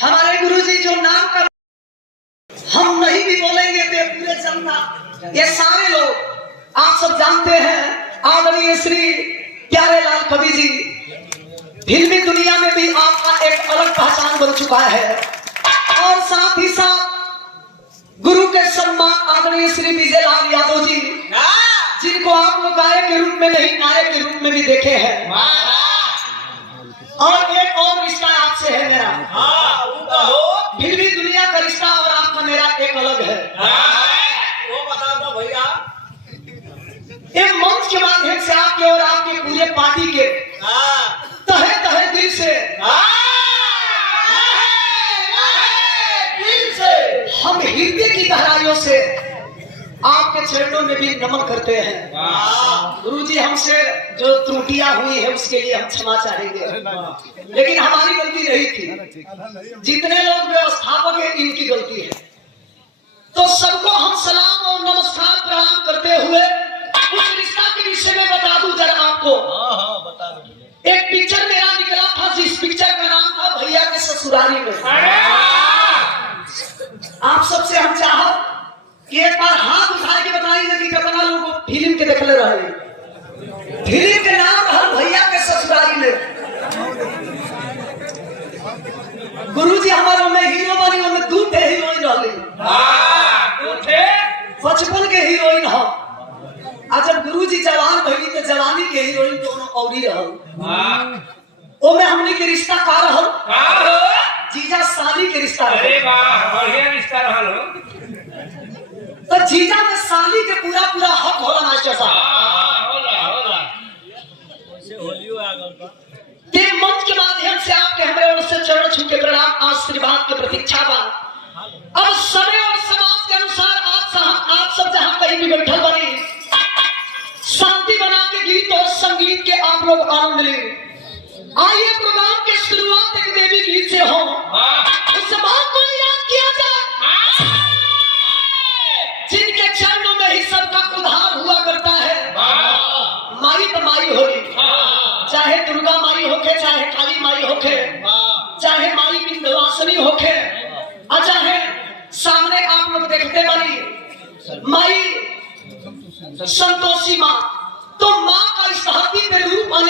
हमारे गुरुजी जो नाम का हम नहीं भी बोलेंगे तो पूरे जनता, ये सारे लोग आप सब जानते हैं। आदरणीय श्री प्यारे लाल कवि जी फिल्मी दुनिया में भी आपका एक अलग पहचान बन चुका है। और साथ ही साथ गुरु के सम्मान आदरणीय श्री विजय लाल यादव जी, जिनको आप लोग गायक के रूप में नहीं नायक के रूप में भी देखे हैं। और एक और रिश्ता आपसे है मेरा, फिल्मी दुनिया का रिश्ता और आपका मेरा एक अलग है। वो बता दो भैया। एक मंच के माध्यम से आपके और आपके पूरे पार्टी के तहे तहे दिल से हम हृदय की गहराइयों से आपके चरणों में भी नमन करते हैं। गुरुजी हमसे जो त्रुटियां हुई है उसके लिए हम क्षमा चाहेंगे, लेकिन हमारी गलती नहीं थी। जितने लोग व्यवस्थापक हैं इनकी गलती है। तो सबको हम सलाम और नमस्कार प्रणाम करते हुए उस रिश्ता के विषय में बता दूं जरा आपको। बता दो। एक पिक्चर मेरा निकला था जिस पिक्चर का नाम था भैया के ससुरारी में। आप सबसे हम चाहत कि एक बार हाथ उठा के बताइए कि कितना लोग फिल्म के देखले रहे। फिल्म के नाम है भैया के ससुरारी में। गुरुजी हमारे में हीरो बनी, उनमें दू थे हीरोइन रहली। बचपन के हीरोइन हम। आज जब गुरुजी जवान भई तो जवानी के हीरोइन दोनों औरी रहल। ओमे हमनी के रिश्ता का रहल जीजा साली के रिश्ता। अरे वाह, बढ़िया रिश्ता रहल हो। तो जीजा में साली के पूरा पूरा हक होला मास्टर साहब। होला ते मंच के माध्यम से आपके हमारे ओर से चरण छू के प्रणाम आशीर्वाद की प्रतीक्षा बा। अब समय और समाज के अनुसार आप सब जहां कहीं भी बैठल बनी, शांति बना के गीत और संगीत के आप लोग आनंद लें। आइए प्रोग्राम के शुरुआत एक देवी गीत से हो। उस मां को याद किया जाए जिनके चरणों में ही सबका उद्धार हुआ करता है। माई तो माई होगी, चाहे दुर्गा माई होके, चाहे काली माई होके, चाहे माई विंध्यवासिनी होके, और चाहे सामने आप लोग देखते बनी माई संतोषी माँ। तो माँ का इस धरती पे रूप आने